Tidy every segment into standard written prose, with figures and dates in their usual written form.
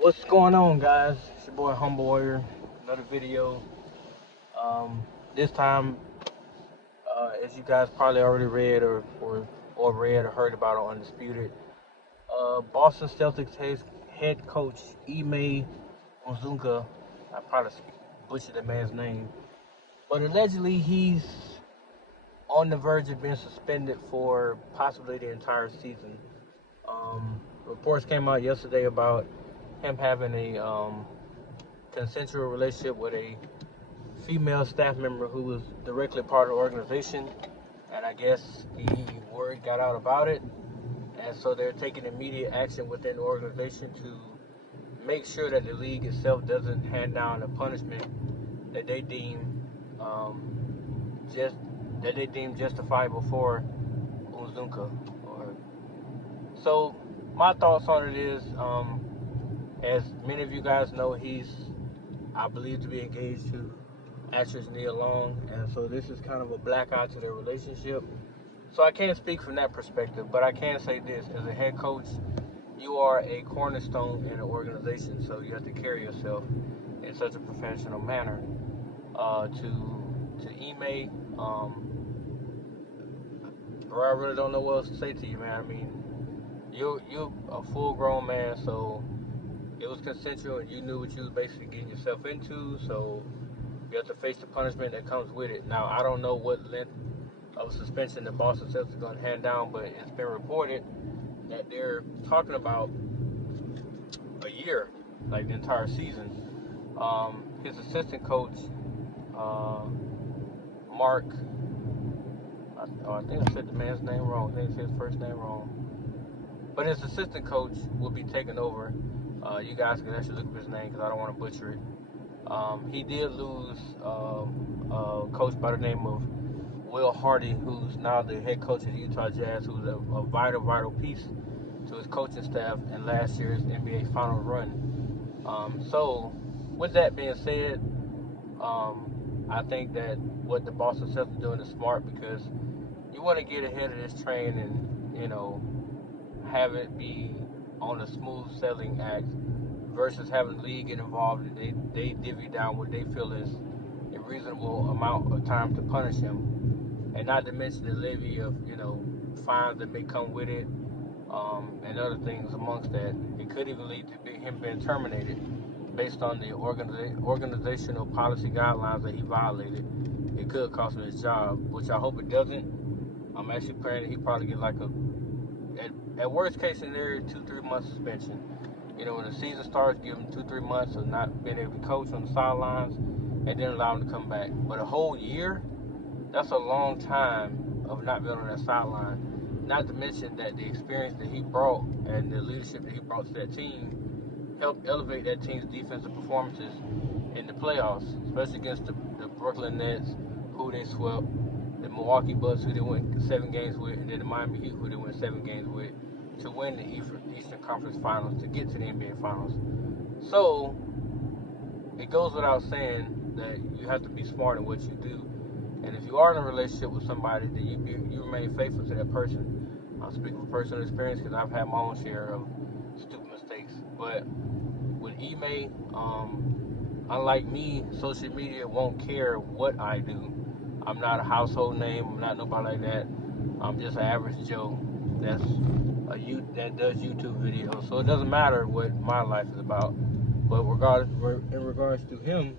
What's going on, guys? It's your boy Humble Warrior. Another video. This time, as you guys probably already read or read or heard about on Undisputed, Boston Celtics head coach Ime Ozunka. I probably butchered the man's name, but allegedly he's on the verge of being suspended for possibly the entire season. Reports came out yesterday about him having a consensual relationship with a female staff member who was directly part of the organization, and I guess the word got out about it, and so they're taking immediate action within the organization to make sure that the league itself doesn't hand down a punishment that they deem just that they deem justifiable for Uzunka. So my thoughts on it is, as many of you guys know, I believe to be engaged to actress Nia Long, and so this is kind of a black eye to their relationship. So I can't speak from that perspective, but I can say this: as a head coach, you are a cornerstone in an organization, so you have to carry yourself in such a professional manner. To Ime, bro, I really don't know what else to say to you, man. I mean, you're a full grown man, so it was consensual, and you knew what you was basically getting yourself into. So you have to face the punishment that comes with it. Now, I don't know what length of suspension the Boston Celtics are going to hand down, but it's been reported that they're talking about a year, like the entire season. His assistant coach, Mark, I think I said the man's name wrong. I think I said his first name wrong. But his assistant coach will be taking over. You guys can actually look up his name because I don't want to butcher it. He did lose a coach by the name of Will Hardy, who's now the head coach of the Utah Jazz, who's a vital piece to his coaching staff in last year's NBA Finals run. So, with that being said, I think that what the Boston Celtics are doing is smart, because you want to get ahead of this train and, have it be on a smooth sailing act versus having the league get involved and they divvy down what they feel is a reasonable amount of time to punish him, and not to mention the levy of fines that may come with it, and other things amongst that. It could even lead to him being terminated based on the organizational policy guidelines that he violated. It could cost him his job, which I hope it doesn't. I'm actually praying that he probably get like at worst case scenario, 2-3 months suspension. When the season starts, give him 2-3 months of not being able to coach on the sidelines, and then allow him to come back. But a whole year, that's a long time of not being on that sideline. Not to mention that the experience that he brought and the leadership that he brought to that team helped elevate that team's defensive performances in the playoffs, especially against the Brooklyn Nets, who they swept, the Milwaukee Bucks, who they went 7 games with, and then the Miami Heat, who they went 7 games with, to win the Eastern Conference Finals, to get to the NBA Finals. So, it goes without saying that you have to be smart in what you do. And if you are in a relationship with somebody, then you remain faithful to that person. I'm speaking from personal experience because I've had my own share of stupid mistakes. But with Ime, unlike me, social media won't care what I do. I'm not a household name. I'm not nobody like that. I'm just an average Joe that does YouTube videos. So it doesn't matter what my life is about. But in regards to him,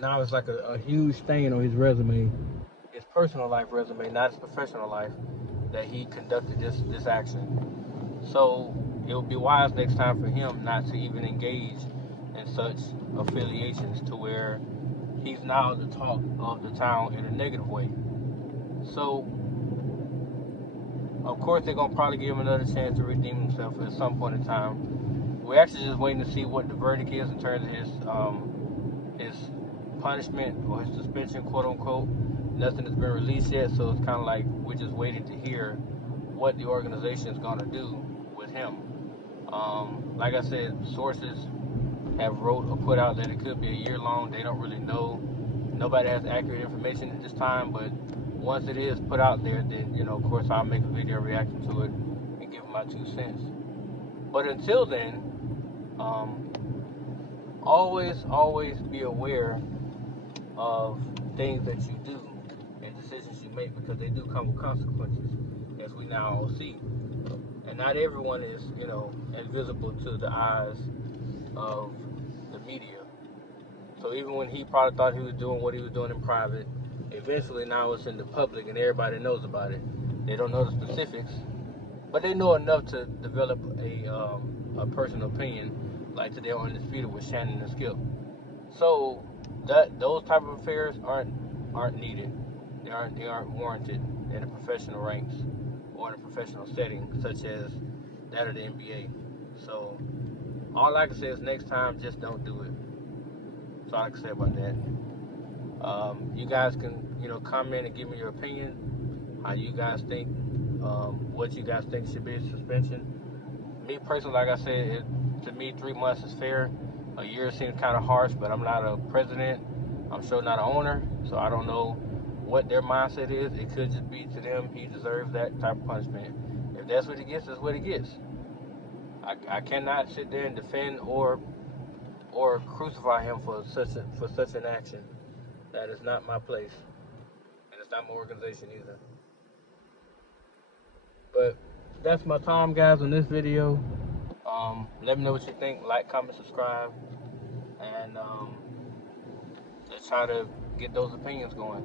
now it's like a huge stain on his resume, his personal life resume, not his professional life, that he conducted this action. So it would be wise next time for him not to even engage in such affiliations to where he's now the talk of the town in a negative way. So, of course, they're going to probably give him another chance to redeem himself at some point in time. We're actually just waiting to see what the verdict is in terms of his punishment or his suspension, quote unquote. Nothing has been released yet, so it's kind of like we're just waiting to hear what the organization is going to do with him. Like I said, sources have wrote or put out that it could be a year long. They don't really know. Nobody has accurate information at this time, but once it is put out there, then of course I'll make a video reacting to it and give my 2 cents. But until then, Um, always be aware of things that you do and decisions you make, because they do come with consequences, as we now all see. And not everyone is, invisible to the eyes of the media. So even when he probably thought he was doing what he was doing in private, eventually now it's in the public and everybody knows about it. They don't know the specifics, but they know enough to develop a personal opinion, like today on Undisputed with Shannon and Skip. So that those type of affairs aren't needed. They aren't warranted in the professional ranks or in a professional setting such as that of the NBA. So all I can say is next time, just don't do it. That's all I can say about that. You guys can comment and give me your opinion. How you guys think? What you guys think should be a suspension? Me personally, like I said, to me 3 months is fair. A year seems kind of harsh, but I'm not a president. I'm sure not an owner, so I don't know what their mindset is. It could just be to them he deserves that type of punishment. If that's what he gets, that's what he gets. I cannot sit there and defend or crucify him for such an action. That is not my place, and it's not my organization either. But that's my time, guys, on this video. Let me know what you think. Like, comment, subscribe, and let's try to get those opinions going.